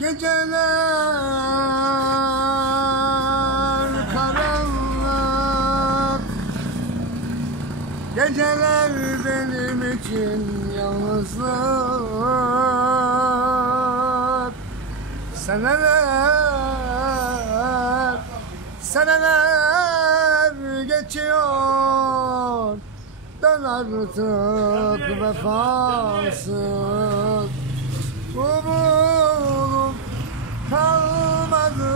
Geceler karanlık, geceler benim için yalnızlık. Seneler, seneler geçiyor, dön artık vefasız. Umudum kalmadı,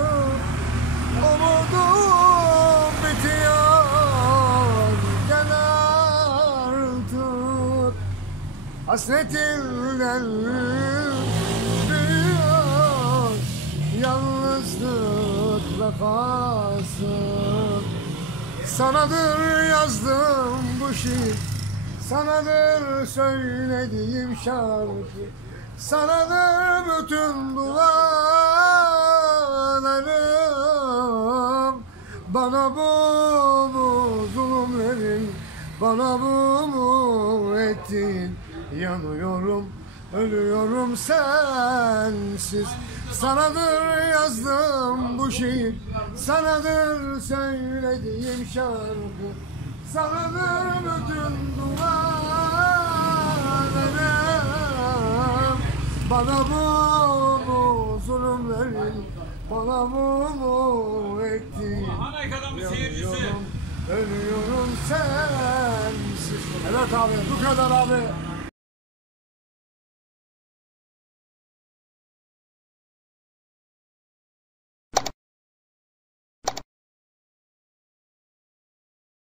umudum bitiyor. Gel artık, hasretinden büyüyor yalnızlık vefasız. Sanadır yazdım bu şiir, sanadır söylediğim şarkı, sanadır bütün dualarım. Bana bu zulümlerin, bana bu ettiğin, yanıyorum, ölüyorum sensiz. Sanadır yazdım bu şiir, sanadır söylediğim şarkı, sanadır bütün dualarım. Bana bu zulümlerin, bana bu ettiğin, yanıyorum, ölüyorum sensiz. Evet abi, bu kadar abi.